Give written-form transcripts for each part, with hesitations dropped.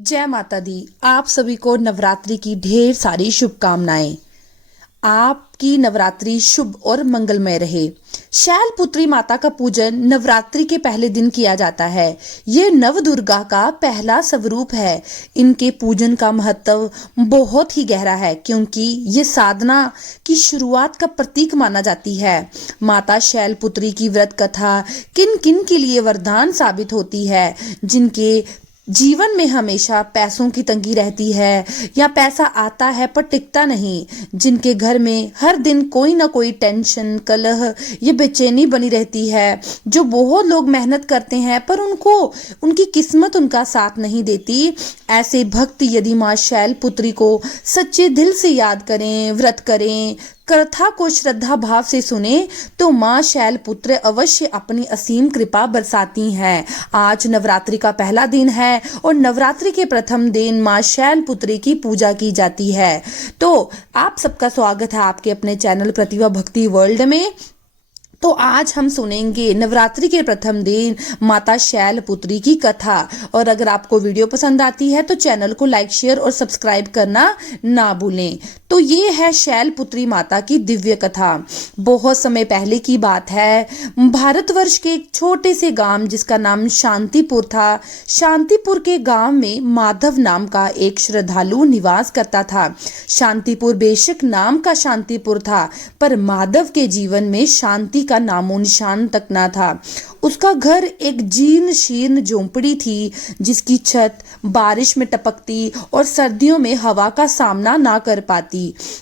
जय माता दी। आप सभी को नवरात्रि की ढेर सारी शुभकामनाएं। आपकी नवरात्रि शुभ और मंगलमय रहे। शैलपुत्री माता का पूजन नवरात्रि के पहले दिन किया जाता है। ये नव दुर्गा का पहला स्वरूप है। इनके पूजन का महत्व बहुत ही गहरा है क्योंकि ये साधना की शुरुआत का प्रतीक माना जाती है। माता शैलपुत्री की व्रत कथा किन किन के लिए वरदान साबित होती है, जिनके जीवन में हमेशा पैसों की तंगी रहती है या पैसा आता है पर टिकता नहीं, जिनके घर में हर दिन कोई ना कोई टेंशन, कलह या बेचैनी बनी रहती है, जो बहुत लोग मेहनत करते हैं पर उनको उनकी किस्मत उनका साथ नहीं देती। ऐसे भक्त यदि माँ शैलपुत्री को सच्चे दिल से याद करें, व्रत करें, कथा को श्रद्धा भाव से सुने तो माँ शैलपुत्री अवश्य अपनी असीम कृपा बरसाती हैं। आज नवरात्रि का पहला दिन है और नवरात्रि के प्रथम दिन माँ शैलपुत्री की पूजा की जाती है। तो आप सबका स्वागत है आपके अपने चैनल प्रतिभा भक्ति वर्ल्ड में। तो आज हम सुनेंगे नवरात्रि के प्रथम दिन माता शैलपुत्री की कथा। और अगर आपको वीडियो पसंद आती है तो चैनल को लाइक, शेयर और सब्सक्राइब करना ना भूलें। तो ये है शैलपुत्री माता की दिव्य कथा। बहुत समय पहले की बात है। भारतवर्ष के एक छोटे से गांव जिसका नाम शांतिपुर था। शांतिपुर के गांव में माधव नाम का एक श्रद्धालु निवास करता था। शांतिपुर बेशक नाम का शांतिपुर था पर माधव के जीवन में शांति का नामो निशान तक ना था। उसका घर एक जीर्ण शीर्ण झोंपड़ी थी जिसकी छत बारिश में टपकती और सर्दियों में हवा का सामना ना कर पाती।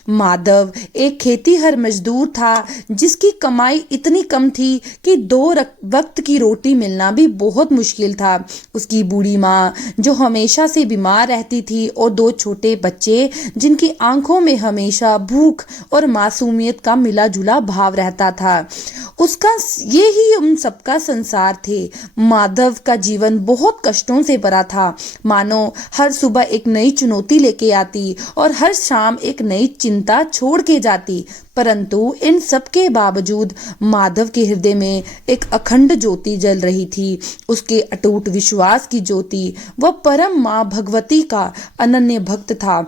माधव एक खेतीहर मजदूर था जिसकी कमाई इतनी कम थी कि दो वक्त की रोटी मिलना भी बहुत मुश्किल था। उसकी बूढ़ी माँ जो हमेशा से बीमार रहती थी और दो छोटे बच्चे जिनकी आंखों में हमेशा भूख और मासूमियत का मिला जुला भाव रहता था। उसका ये ही उन सबका संसार थे। माधव का जीवन बहुत कष्टों से भरा था। मानो हर सुबह एक नई चुनौती लेके आती और हर शाम एक नई चिंता छोड़ के जाती। परंतु इन सब के बावजूद माधव के हृदय में एक अखंड ज्योति जल रही थी। उसके अटूट विश्वास की ज्योति। वह परम माँ भगवती का अनन्य भक्त था।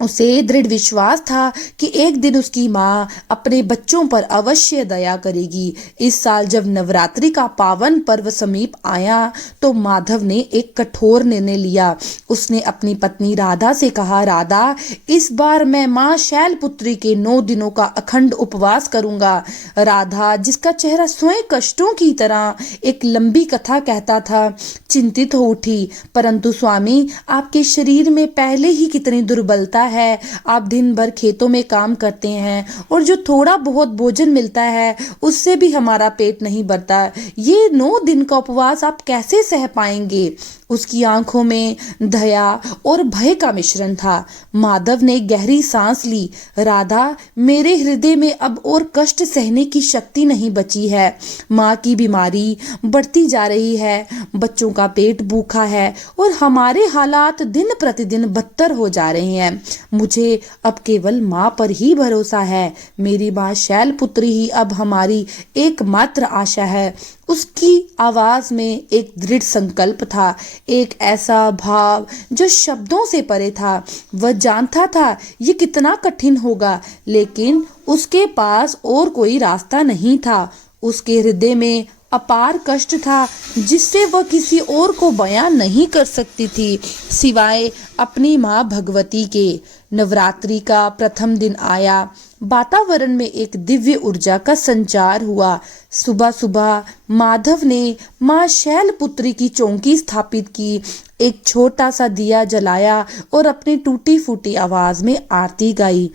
उसे दृढ़ विश्वास था कि एक दिन उसकी माँ अपने बच्चों पर अवश्य दया करेगी। इस साल जब नवरात्रि का पावन पर्व समीप आया तो माधव ने एक कठोर निर्णय लिया। उसने अपनी पत्नी राधा से कहा, राधा, इस बार मैं माँ शैलपुत्री के 9 दिनों का अखंड उपवास करूंगा। राधा, जिसका चेहरा स्वयं कष्टों की तरह एक लंबी कथा कहता था, चिंतित हो उठी। परंतु स्वामी, आपके शरीर में पहले ही कितनी दुर्बलता है। आप दिन भर खेतों में काम करते हैं और जो थोड़ा बहुत भोजन मिलता है उससे भी हमारा पेट नहीं भरता। ये 9 दिन का उपवास आप कैसे सह पाएंगे? उसकी आंखों में दया और भय का मिश्रण था। माधव ने गहरी सांस ली। राधा, मेरे हृदय में अब और कष्ट सहने की शक्ति नहीं बची है। माँ की बीमारी बढ़ती जा रही है, बच्चों का पेट भूखा है और हमारे हालात दिन प्रतिदिन बदतर हो जा रहे हैं। मुझे अब केवल माँ पर ही भरोसा है। मेरी माँ शैलपुत्री ही अब हमारी एकमात्र आशा है। उसकी आवाज में एक दृढ़ संकल्प था, एक ऐसा भाव जो शब्दों से परे था। वह जानता था ये कितना कठिन होगा, लेकिन उसके पास और कोई रास्ता नहीं था। उसके हृदय में अपार कष्ट था जिससे वह किसी और को बयां नहीं कर सकती थी सिवाय अपनी माँ भगवती के। नवरात्रि का प्रथम दिन आया। वातावरण में एक दिव्य ऊर्जा का संचार हुआ। सुबह सुबह माधव ने माँ शैलपुत्री की चौकी स्थापित की, एक छोटा सा दिया जलाया और अपनी टूटी फूटी आवाज में आरती गाई।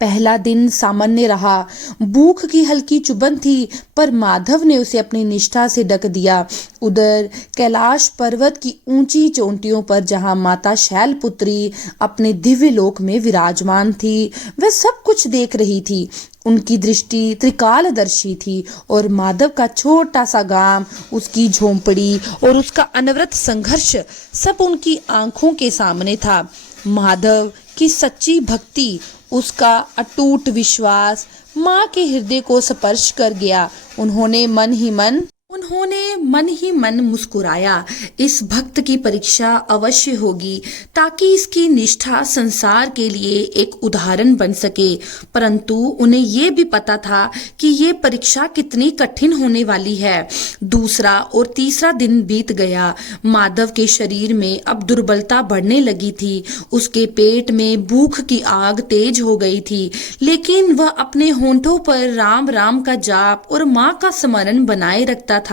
पहला दिन सामान्य रहा। भूख की हल्की चुभन थी पर माधव ने उसे अपनी निष्ठा से ढक दिया। उधर कैलाश पर्वत की ऊंची चोटियों पर जहां माता शैलपुत्री अपने दिव्य लोक में विराजमान थी, वह सब कुछ देख रही थी। उनकी दृष्टि त्रिकालदर्शी थी और माधव का छोटा सा गांव, उसकी झोंपड़ी और उसका अनवरत संघर्ष सब उनकी आंखों के सामने था। माधव की सच्ची भक्ति, उसका अटूट विश्वास माँ के हृदय को स्पर्श कर गया। उन्होंने मन ही मन उन्होंने मन ही मन मुस्कुराया। इस भक्त की परीक्षा अवश्य होगी ताकि इसकी निष्ठा संसार के लिए एक उदाहरण बन सके। परंतु उन्हें ये भी पता था कि ये परीक्षा कितनी कठिन होने वाली है। दूसरा और तीसरा दिन बीत गया। माधव के शरीर में अब दुर्बलता बढ़ने लगी थी। उसके पेट में भूख की आग तेज हो गई थी, लेकिन वह अपने होंठों पर राम राम का जाप और माँ का स्मरण बनाए रखता था।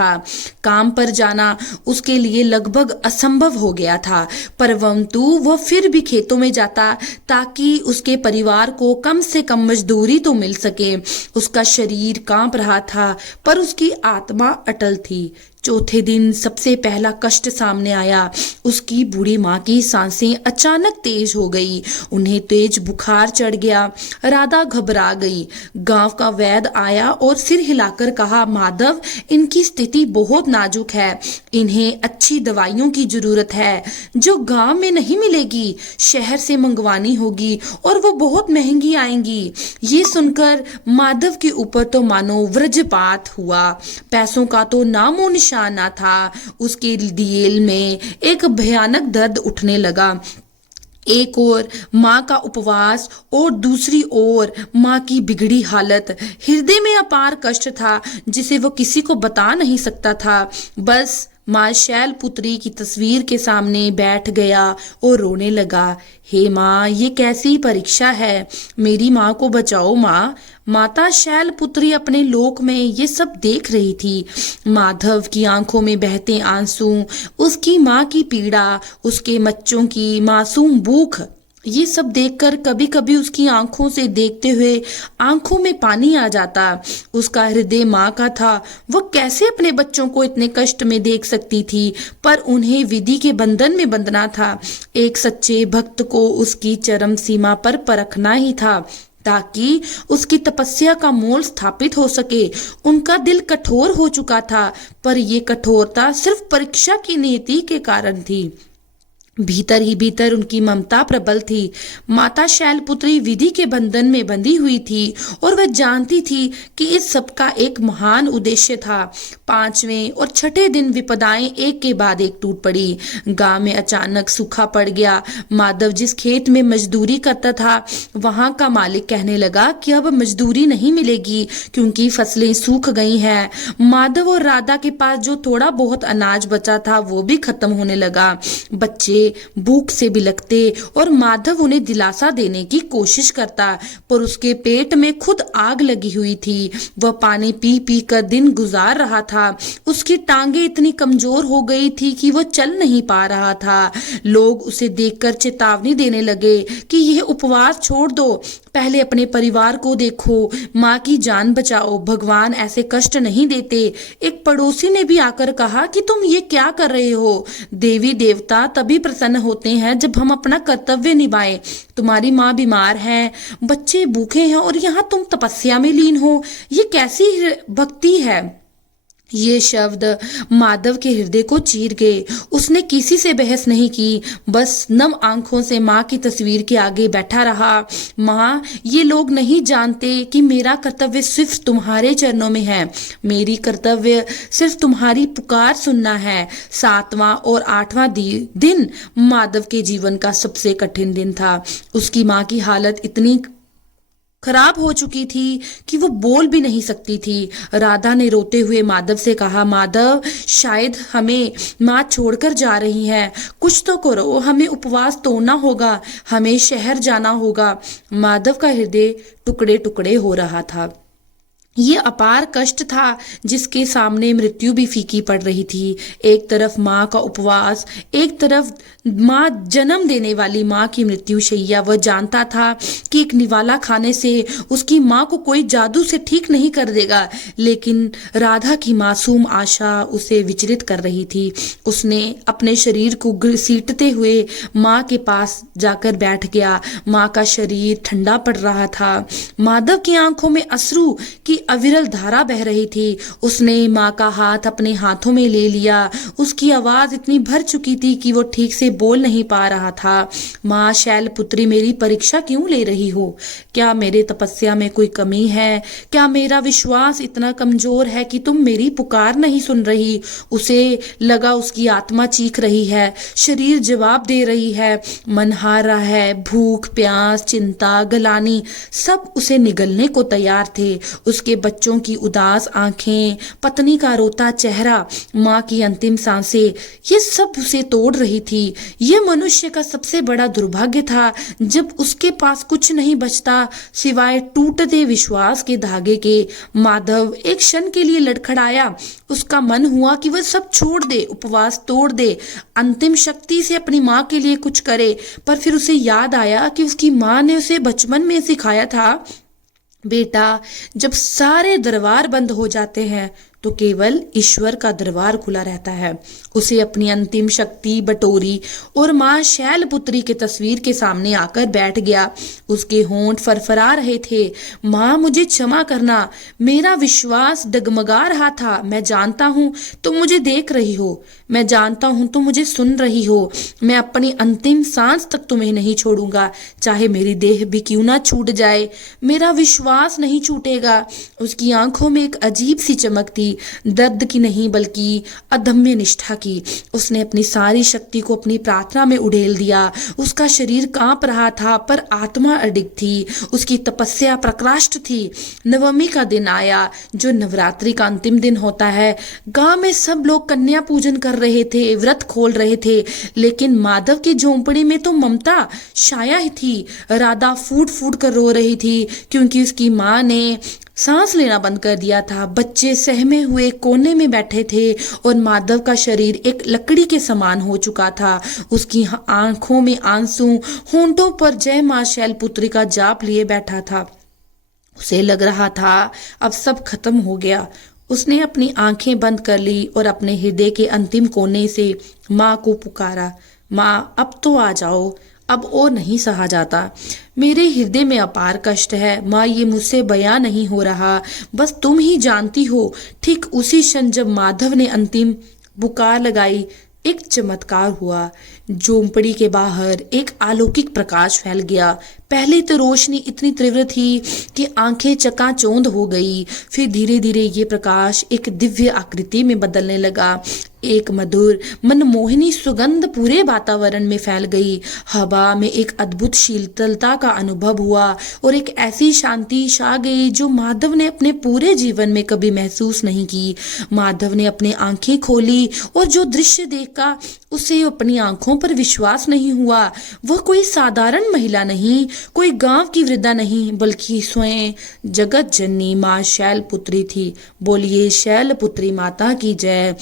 काम पर जाना उसके लिए लगभग असंभव हो गया था, परंतु वह फिर भी खेतों में जाता ताकि उसके परिवार को कम से कम मजदूरी तो मिल सके। उसका शरीर कांप रहा था पर उसकी आत्मा अटल थी। चौथे दिन सबसे पहला कष्ट सामने आया। उसकी बूढ़ी माँ की सांसें अचानक तेज हो गई। उन्हें तेज बुखार चढ़ गया। राधा घबरा गई। गांव का वैद्य आया और सिर हिलाकर कहा, माधव, इनकी स्थिति बहुत नाजुक है। इन्हें अच्छी दवाइयों की जरूरत है जो गांव में नहीं मिलेगी, शहर से मंगवानी होगी और वो बहुत महंगी आएंगी। ये सुनकर माधव के ऊपर तो मानो वज्रपात हुआ। पैसों का तो नामो निशाना था। उसके दिल में एक भयानक दर्द उठने लगा। एक ओर माँ का उपवास और दूसरी ओर माँ की बिगड़ी हालत। हृदय में अपार कष्ट था जिसे वो किसी को बता नहीं सकता था। बस माँ शैलपुत्री की तस्वीर के सामने बैठ गया और रोने लगा। हे माँ, ये कैसी परीक्षा है, मेरी माँ को बचाओ माँ। माता शैलपुत्री अपने लोक में ये सब देख रही थी। माधव की आंखों में बहते आंसू, उसकी माँ की पीड़ा, उसके बच्चों की मासूम भूख, ये सब देखकर कभी कभी उसकी आंखों से देखते हुए आंखों में पानी आ जाता। उसका हृदय माँ का था। वह कैसे अपने बच्चों को इतने कष्ट में देख सकती थी, पर उन्हें विधि के बंधन में बंधना था। एक सच्चे भक्त को उसकी चरम सीमा पर परखना ही था ताकि उसकी तपस्या का मोल स्थापित हो सके। उनका दिल कठोर हो चुका था, पर यह कठोरता सिर्फ परीक्षा की नीति के कारण थी। भीतर ही भीतर उनकी ममता प्रबल थी। माता शैलपुत्री विधि के बंधन में बंधी हुई थी और वह जानती थी कि इस सब का एक महान उद्देश्य था। पांचवें और छठे दिन विपदाएं एक के बाद एक टूट पड़ी। गांव में अचानक सूखा पड़ गया। माधव जिस खेत में मजदूरी करता था, वहां का मालिक कहने लगा कि अब मजदूरी नहीं मिलेगी क्योंकि फसलें सूख गई हैं। माधव और राधा के पास जो थोड़ा बहुत अनाज बचा था वो भी खत्म होने लगा। बच्चे भूख से बिलखते और माधव उन्हें दिलासा देने की कोशिश करता, पर उसके पेट में खुद आग लगी हुई थी। वह पानी पी पी कर दिन गुजार रहा था। उसकी टांगे इतनी कमजोर हो गई थी कि वह चल नहीं पा रहा था। लोग उसे देखकर चेतावनी देने लगे कि यह उपवास छोड़ दो, पहले अपने परिवार को देखो, माँ की जान बचाओ, भगवान ऐसे कष्ट नहीं देते। एक पड़ोसी ने भी आकर कहा कि तुम ये क्या कर रहे हो? देवी देवता तभी प्रसन्न होते हैं जब हम अपना कर्तव्य निभाएं। तुम्हारी माँ बीमार है, बच्चे भूखे हैं और यहाँ तुम तपस्या में लीन हो। ये कैसी भक्ति है? ये शब्द माधव के हृदय को चीर गए। उसने किसी से बहस नहीं की, बस नम आंखों से माँ की तस्वीर के आगे बैठा रहा। माँ, ये लोग नहीं जानते कि मेरा कर्तव्य सिर्फ तुम्हारे चरणों में है। मेरी कर्तव्य सिर्फ तुम्हारी पुकार सुनना है। 7वां और 8वां दिन माधव के जीवन का सबसे कठिन दिन था। उसकी माँ की हालत इतनी खराब हो चुकी थी कि वो बोल भी नहीं सकती थी। राधा ने रोते हुए माधव से कहा, माधव, शायद हमें माँ छोड़कर जा रही है, कुछ तो करो, हमें उपवास तोड़ना होगा, हमें शहर जाना होगा। माधव का हृदय टुकड़े टुकड़े हो रहा था। ये अपार कष्ट था जिसके सामने मृत्यु भी फीकी पड़ रही थी। एक तरफ माँ का उपवास, एक तरफ माँ जन्म देने वाली माँ की मृत्यु शैया। वह जानता था कि एक निवाला खाने से उसकी माँ को कोई जादू से ठीक नहीं कर देगा, लेकिन राधा की मासूम आशा उसे विचलित कर रही थी। उसने अपने शरीर को घसीटते हुए माँ के पास जाकर बैठ गया। माँ का शरीर ठंडा पड़ रहा था। माधव की आंखों में अश्रु की अविरल धारा बह रही थी। उसने माँ का हाथ अपने हाथों में ले लिया। उसकी आवाज इतनी भर चुकी थी कि वो ठीक से बोल नहीं पा रहा था। माँ शैलपुत्री, मेरी परीक्षा क्यों ले रही हो? क्या मेरे तपस्या में कोई कमी है? क्या मेरा विश्वास इतना कमजोर है कि तुम मेरी पुकार नहीं सुन रही? उसे लगा उसकी आत्मा चीख रही है, शरीर जवाब दे रही है, मन हार रहा है। भूख, प्यास, चिंता, गलानी सब उसे निगलने को तैयार थे। उसके बच्चों की उदास आंखें, पत्नी का रोता चेहरा, माँ की अंतिम सांसें, ये सब उसे तोड़ रही थी। ये मनुष्य का सबसे बड़ा दुर्भाग्य था जब उसके पास कुछ नहीं बचता सिवाय टूटते विश्वास के धागे के। माधव एक क्षण के लिए लड़खड़ाया। उसका मन हुआ कि वह सब छोड़ दे, उपवास तोड़ दे, अंतिम शक्ति से अपनी माँ के लिए कुछ करे। पर फिर उसे याद आया कि उसकी माँ ने उसे बचपन में सिखाया था, बेटा, जब सारे दरबार बंद हो जाते हैं तो केवल ईश्वर का दरबार खुला रहता है। उसे अपनी अंतिम शक्ति बटोरी और माँ शैलपुत्री के तस्वीर के सामने आकर बैठ गया। उसके होंठ फरफरा रहे थे। माँ, मुझे क्षमा करना, मेरा विश्वास डगमगा रहा था। मैं जानता हूँ तुम मुझे देख रही हो, मैं जानता हूँ तुम मुझे सुन रही हो। मैं अपनी अंतिम सांस तक तुम्हें नहीं छोड़ूंगा, चाहे मेरी देह भी क्यों ना छूट जाए। मेरा विश्वास नहीं छूटेगा। उसकी आंखों में एक अजीब सी चमक थी, दर्द की नहीं बल्कि अदम्य निष्ठा की। उसने अपनी सारी शक्ति को अपनी प्रार्थना में उड़ेल दिया। उसका शरीर कांप रहा था पर आत्मा अडिग थी। उसकी तपस्या प्रकृष्ट थी। नवमी का दिन आया, जो नवरात्रि का अंतिम दिन होता है। गांव में सब लोग कन्या पूजन कर रहे थे, व्रत खोल रहे थे, लेकिन माधव की झोंपड़ी में तो ममता छाया ही थी। राधा फूट फूट कर रो रही थी क्योंकि उसकी माँ ने सांस लेना बंद कर दिया था। बच्चे सहमे हुए कोने में बैठे थे और माधव का शरीर एक लकड़ी के समान हो चुका था। उसकी आंखों में आंसू, होंठों पर जय मां शैलपुत्री का जाप लिए बैठा था। उसे लग रहा था अब सब खत्म हो गया। उसने अपनी आंखें बंद कर ली और अपने हृदय के अंतिम कोने से माँ को पुकारा, माँ, अब तो आ जाओ, अब और नहीं सहा जाता। मेरे हृदय में अपार कष्ट है माँ, ये मुझसे बयां नहीं हो रहा, बस तुम ही जानती हो। ठीक उसी क्षण जब माधव ने अंतिम पुकार लगाई, एक चमत्कार हुआ। झोंपड़ी के बाहर एक अलौकिक प्रकाश फैल गया। पहले तो रोशनी इतनी तीव्र थी कि आंखें चकाचौंध हो गई। फिर धीरे धीरे ये प्रकाश एक दिव्य आकृति में बदलने लगा। एक मधुर मनमोहिनी सुगंध पूरे वातावरण में फैल गई। हवा में एक अद्भुत शीतलता का अनुभव हुआ और एक ऐसी शांति छा गई जो माधव ने अपने पूरे जीवन में कभी महसूस नहीं की। माधव ने अपनी आंखें खोली और जो दृश्य देखा उसे अपनी आंखों पर विश्वास नहीं हुआ। वह कोई साधारण महिला नहीं, कोई गांव की वृद्धा नहीं, बल्कि स्वयं जगत जननी माँ शैलपुत्री थी। बोलिए शैलपुत्री माता की जय।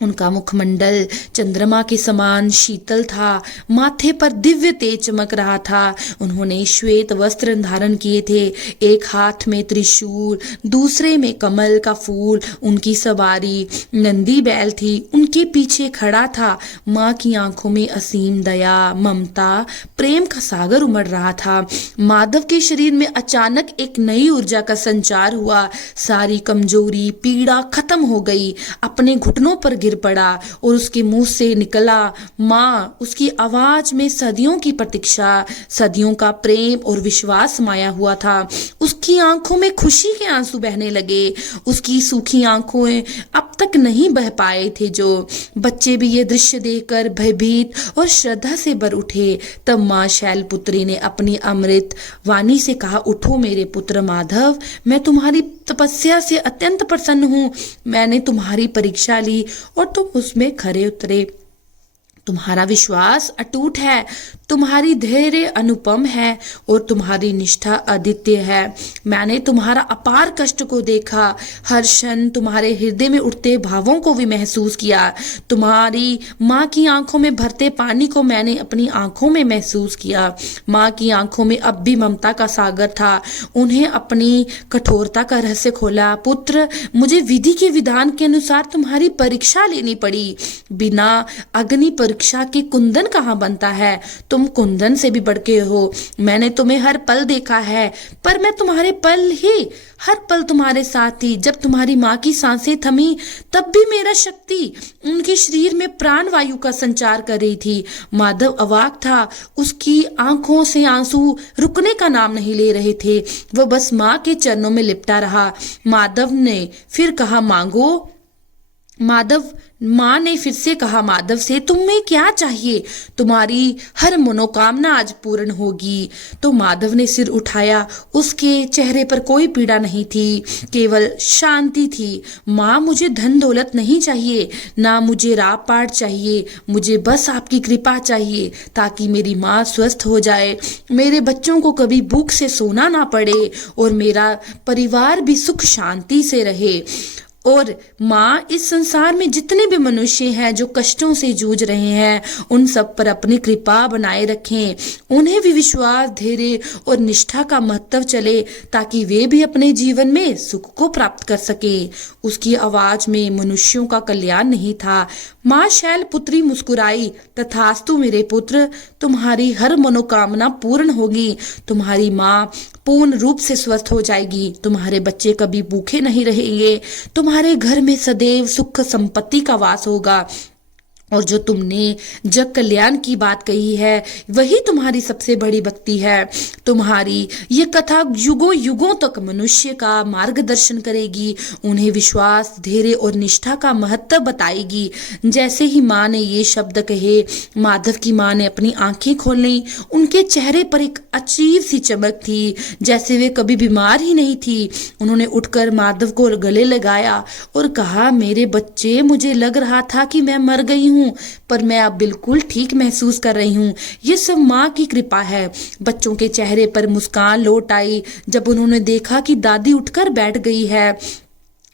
उनका मुखमंडल चंद्रमा के समान शीतल था। माथे पर दिव्य तेज चमक रहा था। उन्होंने श्वेत वस्त्र धारण किए थे। एक हाथ में त्रिशूल, दूसरे में कमल का फूल। उनकी सवारी नंदी बैल थी, उनके पीछे खड़ा था। माँ की आंखों में असीम दया, ममता, प्रेम का सागर उमड़ रहा था। माधव के शरीर में अचानक एक नई ऊर्जा का संचार हुआ। सारी कमजोरी, पीड़ा खत्म हो गई। अपने घुटनों पर गिर पड़ा और उसके मुंह से निकला माँ। उसकी आवाज में सदियों की प्रतीक्षा, सदियों का प्रेम और विश्वास समाया हुआ था। उसकी आंखों में खुशी के आंसू बहने लगे। उसकी सूखी आंखों अब तक नहीं बह पाए थे। जो बच्चे भी ये दृश्य देखकर भयभीत और श्रद्धा से भर उठे। तब माँ शैलपुत्री ने अपनी अमृत वाणी से कहा, उठो मेरे पुत्र माधव, मैं तुम्हारी तपस्या से अत्यंत प्रसन्न हूँ। मैंने तुम्हारी परीक्षा ली और तुम उसमें खरे उतरे। तुम्हारा विश्वास अटूट है, तुम्हारी धैर्य अनुपम है और तुम्हारी निष्ठा अद्वितीय है। मैंने तुम्हारा अपार कष्ट को देखा, हर क्षण तुम्हारे हृदय में उठते भावों को भी महसूस किया। तुम्हारी माँ की आंखों में भरते पानी को मैंने अपनी आंखों में महसूस किया। माँ की आंखों में अब भी ममता का सागर था। उन्हें अपनी कठोरता का रहस्य खोला। पुत्र, मुझे विधि के विधान के अनुसार तुम्हारी परीक्षा लेनी पड़ी। बिना अग्नि परीक्षा के कुंदन कहाँ बनता है? तुम कुंदन से भी बढ़ के हो। मैंने तुम्हें हर पल देखा है, पर मैं तुम्हारे पल ही हर पल तुम्हारे साथ थी। जब तुम्हारी माँ की सांसें थमी तब भी मेरा शक्ति उनके शरीर में प्राण वायु का संचार कर रही थी। माधव अवाक था, उसकी आंखों से आंसू रुकने का नाम नहीं ले रहे थे। वह बस माँ के चरणों में लिपटा रहा। माधव ने फिर कहा, मांगो। माँ ने फिर से कहा माधव से, तुम्हें क्या चाहिए? तुम्हारी हर मनोकामना आज पूर्ण होगी। तो माधव ने सिर उठाया। उसके चेहरे पर कोई पीड़ा नहीं थी, केवल शांति थी। माँ, मुझे धन दौलत नहीं चाहिए, ना मुझे राजपाट चाहिए। मुझे बस आपकी कृपा चाहिए ताकि मेरी माँ स्वस्थ हो जाए, मेरे बच्चों को कभी भूख से सोना ना पड़े और मेरा परिवार भी सुख शांति से रहे। और माँ, इस संसार में जितने भी मनुष्य हैं जो कष्टों से जूझ रहे हैं, उन सब पर अपनी कृपा बनाए रखें। उन्हें भी विश्वास, धैर्य और निष्ठा का महत्व चले ताकि वे भी अपने जीवन में सुख को प्राप्त कर सकें। उसकी आवाज में मनुष्यों का कल्याण नहीं था। माँ शैलपुत्री मुस्कुराई। तथास्तु मेरे पुत्र, तुम्हारी हर मनोकामना पूर्ण होगी। तुम्हारी माँ पूर्ण रूप से स्वस्थ हो जाएगी। तुम्हारे बच्चे कभी भूखे नहीं रहेंगे। तुम्हारे घर में सदैव सुख संपत्ति का वास होगा। और जो तुमने जग कल्याण की बात कही है, वही तुम्हारी सबसे बड़ी भक्ति है। तुम्हारी ये कथा युगों युगों तक मनुष्य का मार्गदर्शन करेगी, उन्हें विश्वास, धैर्य और निष्ठा का महत्व बताएगी। जैसे ही माँ ने ये शब्द कहे, माधव की माँ ने अपनी आंखें खोली। उनके चेहरे पर एक अजीब सी चमक थी, जैसे वे कभी बीमार ही नहीं थी। उन्होंने उठकर माधव को गले लगाया और कहा, मेरे बच्चे, मुझे लग रहा था कि मैं मर गई हूँ, पर मैं अब बिल्कुल ठीक महसूस कर रही हूँ। ये सब माँ की कृपा है। बच्चों के चेहरे पर मुस्कान लौट आई जब उन्होंने देखा कि दादी उठकर बैठ गई है।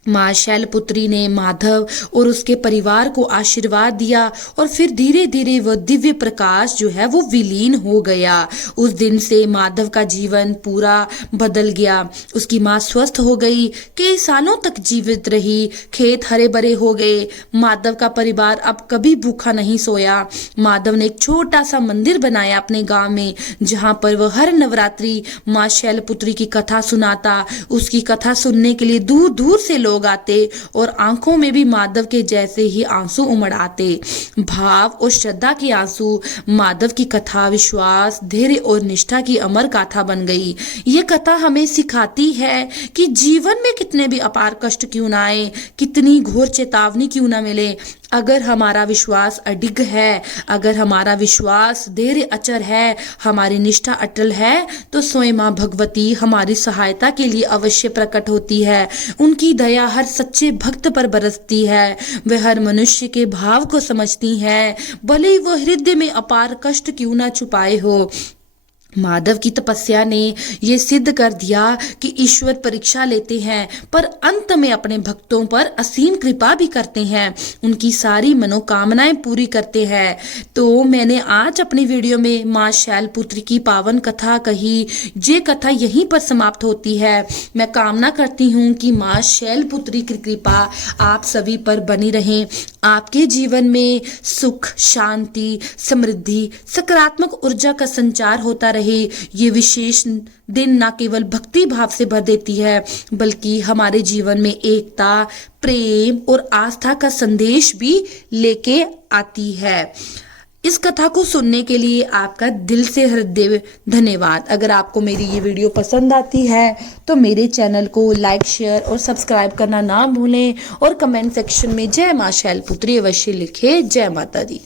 माँ शैलपुत्री ने माधव और उसके परिवार को आशीर्वाद दिया और फिर धीरे धीरे वह दिव्य प्रकाश जो है वो विलीन हो गया। उस दिन से माधव का जीवन पूरा बदल गया। उसकी माँ स्वस्थ हो गई, कई सालों तक जीवित रही, खेत हरे भरे हो गए। माधव का परिवार अब कभी भूखा नहीं सोया। माधव ने एक छोटा सा मंदिर बनाया अपने गांव में, जहां पर वह हर नवरात्रि माँ शैलपुत्री की कथा सुनाता। उसकी कथा सुनने के लिए दूर दूर से लोग आते और आंखों में भी माधव के जैसे ही आंसू उमड़ आते। भाव और श्रद्धा के आंसू। माधव की कथा विश्वास, धैर्य और निष्ठा की अमर गाथा बन गई। ये कथा हमें सिखाती है कि जीवन में कितने भी अपार कष्ट क्यों ना आए, कितनी घोर चेतावनी क्यों ना मिले, अगर हमारा विश्वास अडिग है, अगर हमारा विश्वास, धैर्य अचर है, हमारी निष्ठा अटल है, तो स्वयं माँ भगवती हमारी सहायता के लिए अवश्य प्रकट होती है। उनकी दया हर सच्चे भक्त पर बरसती है। वह हर मनुष्य के भाव को समझती है, भले ही वह हृदय में अपार कष्ट क्यों ना छुपाए हो। माधव की तपस्या ने यह सिद्ध कर दिया कि ईश्वर परीक्षा लेते हैं, पर अंत में अपने भक्तों पर असीम कृपा भी करते हैं, उनकी सारी मनोकामनाएं पूरी करते हैं। तो मैंने आज अपनी वीडियो में माँ शैलपुत्री की पावन कथा कही। ये कथा यहीं पर समाप्त होती है। मैं कामना करती हूँ कि माँ शैलपुत्री की कृपा आप सभी पर बनी रहे, आपके जीवन में सुख, शांति, समृद्धि, सकारात्मक ऊर्जा का संचार होता रहे। ये विशेष दिन न केवल भक्ति भाव से भर देती है, बल्कि हमारे जीवन में एकता, प्रेम और आस्था का संदेश भी लेके आती है। इस कथा को सुनने के लिए आपका दिल से हृदय धन्यवाद। अगर आपको मेरी ये वीडियो पसंद आती है तो मेरे चैनल को लाइक, शेयर और सब्सक्राइब करना ना भूलें और कमेंट सेक्शन में जय माँ शैलपुत्री अवश्य लिखें। जय माता दी।